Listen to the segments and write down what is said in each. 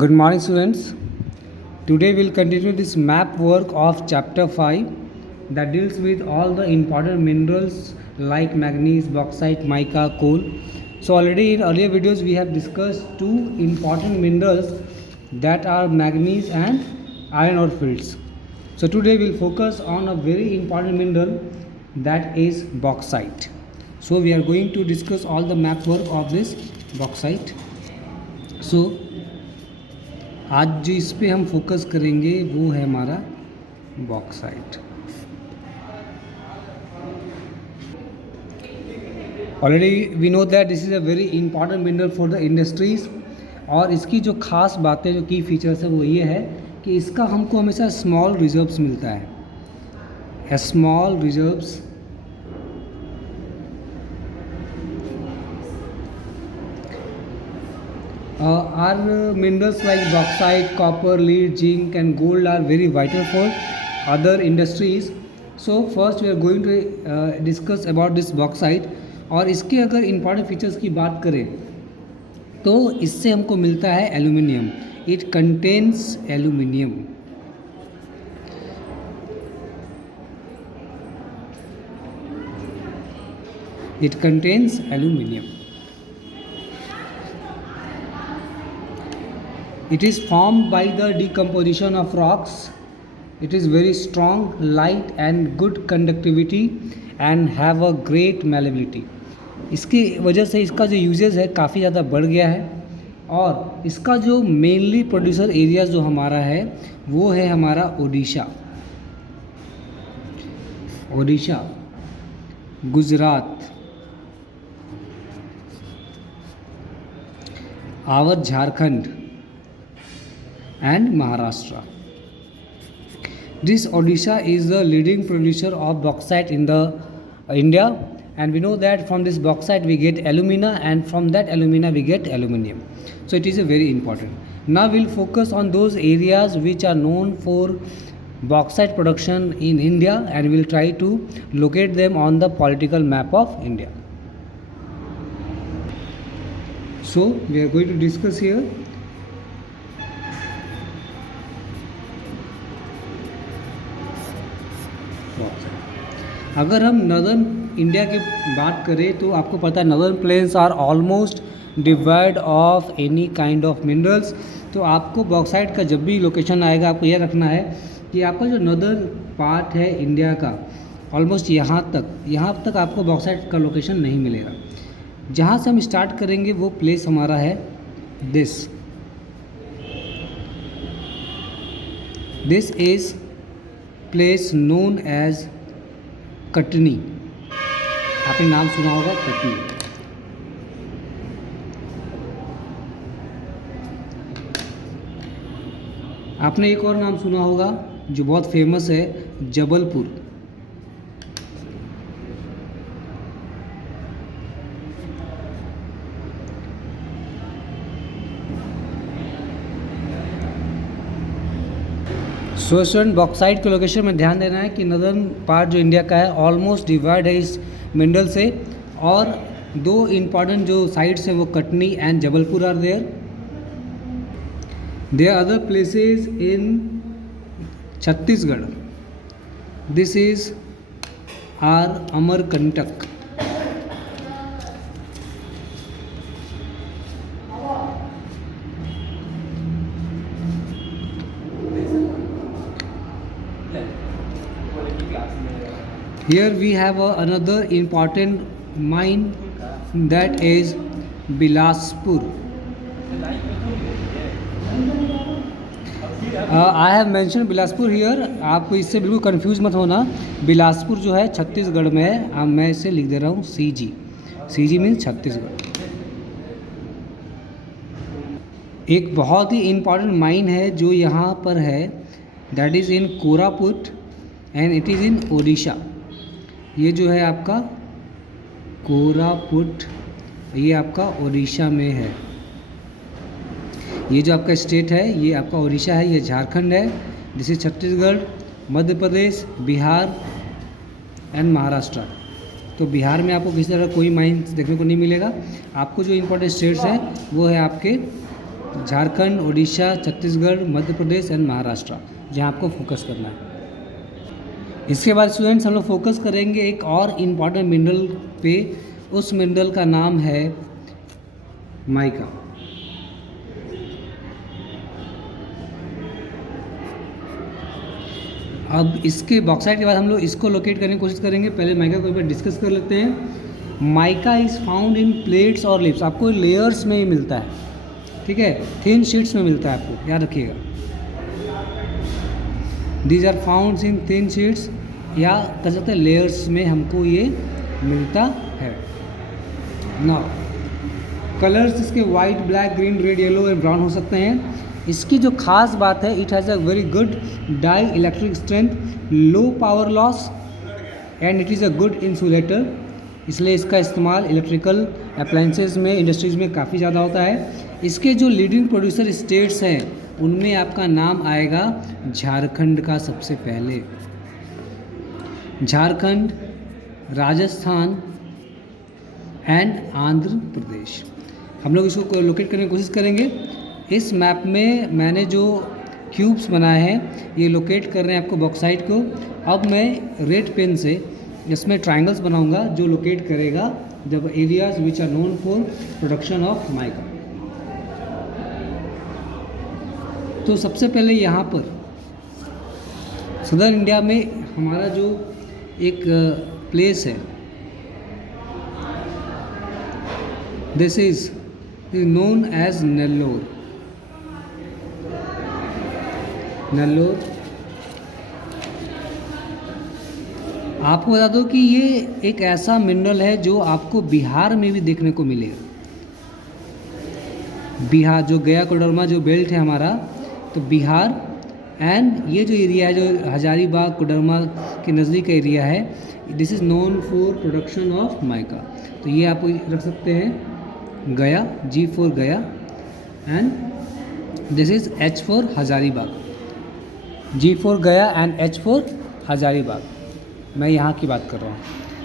Good morning, students. Today we'll continue this map work of chapter 5 that deals with all the important minerals like manganese, bauxite, mica, coal. So already in earlier videos we have discussed two important minerals that are manganese and iron ore fields. So today we'll focus on a very important mineral that is bauxite. So we are going to discuss all the map work of this bauxite. So आज जो इस पे हम focus करेंगे वो है हमारा bauxite. Already we know that this is a very important mineral for the industries. और इसकी जो खास बातें जो की फीचर्स है वो ये है कि इसका हमको हमेशा स्मॉल रिजर्व्स मिलता है। Small reserves our minerals like bauxite, copper, lead, zinc and gold are very vital for other industries. So first we are going to discuss about this bauxite। और इसके अगर इम्पॉर्टेंट फीचर्स की बात करें तो इससे हमको मिलता है aluminium. It contains aluminium. It contains aluminium. It is formed by the decomposition of rocks. It is very strong, light and good conductivity and have a great malleability. इसकी वजह से इसका जो यूजेस है काफ़ी ज़्यादा बढ़ गया है। और इसका जो मेनली प्रोड्यूसर एरिया जो हमारा है वो है हमारा Odisha, Gujarat, our Jharkhand and Maharashtra. This Odisha is the leading producer of bauxite in the India, and we know that from this bauxite we get alumina, and from that alumina we get aluminium. So it is a very important. Now we'll focus on those areas which are known for bauxite production in India, and we'll try to locate them on the political map of India. So we are going to discuss here अगर हम northern India की बात करें तो आपको पता है northern plains are almost devoid of any kind of minerals. तो आपको बॉक्साइट का जब भी लोकेशन आएगा आपको यह रखना है कि आपका जो नदर्न पार्ट है इंडिया का ऑलमोस्ट यहाँ तक आपको बॉक्साइट का लोकेशन नहीं मिलेगा। जहाँ से हम स्टार्ट करेंगे वो प्लेस हमारा है this is place known as Katni. आपने नाम सुना होगा कटनी। आपने एक और नाम सुना होगा जो बहुत फेमस है, जबलपुर। स्टूडेंट बॉक्साइट के लोकेशन में ध्यान देना है कि नदर्न पार्ट जो इंडिया का है ऑलमोस्ट डिवाइड है इस मिनरल से। और दो इम्पॉर्टेंट जो साइट्स हैं वो Katni and Jabalpur are there are other places in Chhattisgarh. This is are Amarkantak. Here we have another important mine that is Bilaspur. I have mentioned Bilaspur here. आप इससे बिल्कुल कंफ्यूज मत होना। बिलासपुर जो है छत्तीसगढ़ में है। अब मैं इसे लिख दे रहा हूँ CG मीन्स छत्तीसगढ़। एक बहुत ही इम्पॉर्टेंट माइन है जो यहाँ पर है, that is in Koraput and it is in Odisha. ये जो है आपका कोरापुट, ये आपका ओडिशा में है। ये जो आपका स्टेट है ये आपका ओडिशा है, ये झारखंड है, this is Chhattisgarh, Madhya Pradesh, Bihar and Maharashtra. तो बिहार में आपको किसी तरह कोई माइंस देखने को नहीं मिलेगा। आपको जो इम्पोर्टेंट स्टेट्स हैं वो है आपके झारखंड, उड़ीसा, छत्तीसगढ़, मध्य प्रदेश एंड महाराष्ट्र, जहाँ आपको फोकस करना है। इसके बाद स्टूडेंट्स हम लोग फोकस करेंगे एक और इम्पॉर्टेंट मिनरल पे। उस मिनरल का नाम है माइका। अब इसके बॉक्साइट के बाद हम लोग इसको लोकेट करने की कोशिश करेंगे। पहले माइका को एक बार डिस्कस कर लेते हैं। Mica is found in plates और लिप्स। आपको लेयर्स में ही मिलता है, ठीक है, थिन शीट्स में मिलता है, आपको याद रखिएगा। These are found in thin sheets, या कह सकते हैं लेयर्स में हमको ये मिलता है। नाउ कलर्स इसके white, black, green, red, yellow and brown हो सकते हैं। इसकी जो खास बात है, it has a very good dielectric strength, low power loss and it is a good insulator. इसलिए इसका इस्तेमाल इलेक्ट्रिकल अप्लाइंसेस में, इंडस्ट्रीज़ में काफ़ी ज़्यादा होता है। इसके जो लीडिंग प्रोड्यूसर स्टेट्स हैं उनमें आपका नाम आएगा झारखंड का सबसे पहले। झारखंड, राजस्थान एंड आंध्र प्रदेश। हम लोग इसको लोकेट करने की कोशिश करेंगे। इस मैप में मैंने जो क्यूब्स बनाए हैं ये लोकेट कर रहे हैं आपको बॉक्साइट को। अब मैं रेड पेन से इसमें ट्रायंगल्स बनाऊंगा जो लोकेट करेगा the areas which are known for production of mica. तो सबसे पहले यहाँ पर सदर्न इंडिया में हमारा जो एक प्लेस है, this is known as Nellore. Nellore, आपको बता दो कि ये एक ऐसा मिनरल है जो आपको बिहार में भी देखने को मिलेगा। बिहार, जो गया कोडरमा जो बेल्ट है हमारा, तो बिहार एंड ये जो एरिया है जो हजारीबाग कोडरमा के नज़दीक का एरिया है, this is known for production of mica. तो ये आप रख सकते हैं गया, G फॉर गया, and this is H for Hazaribagh. G for गया एंड H फॉर हजारीबाग। मैं यहाँ की बात कर रहा हूँ।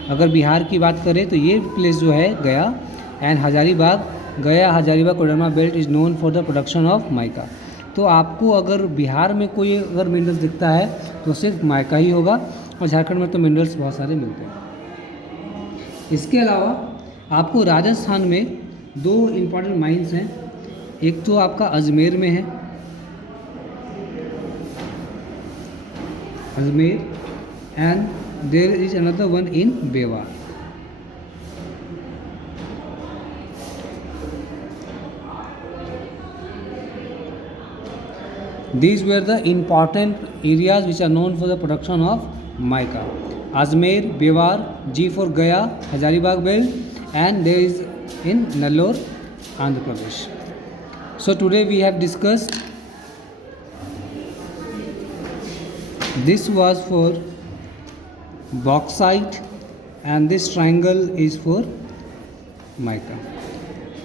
अगर बिहार की बात करें तो ये प्लेस जो है गया एंड हजारीबाग, गया Hazaribagh Koderma belt is known for the production of mica. तो आपको अगर बिहार में कोई अगर मिनरल्स दिखता है तो सिर्फ माइका ही होगा, और झारखंड में तो मिनरल्स बहुत सारे मिलते हैं। इसके अलावा आपको राजस्थान में दो इम्पॉर्टेंट माइंस हैं। एक तो आपका अजमेर में है, Ajmer, and there is another one in Beawar. These were the important areas which are known for the production of mica. Ajmer, Bewar, G for Gaya, Hazaribagh belt, and there is in Nellore, Andhra Pradesh. So today we have discussed, this was for bauxite and this triangle is for mica.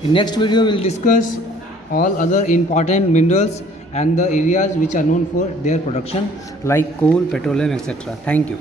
In next video we will discuss all other important minerals and the areas which are known for their production like coal, petroleum, etc. Thank you.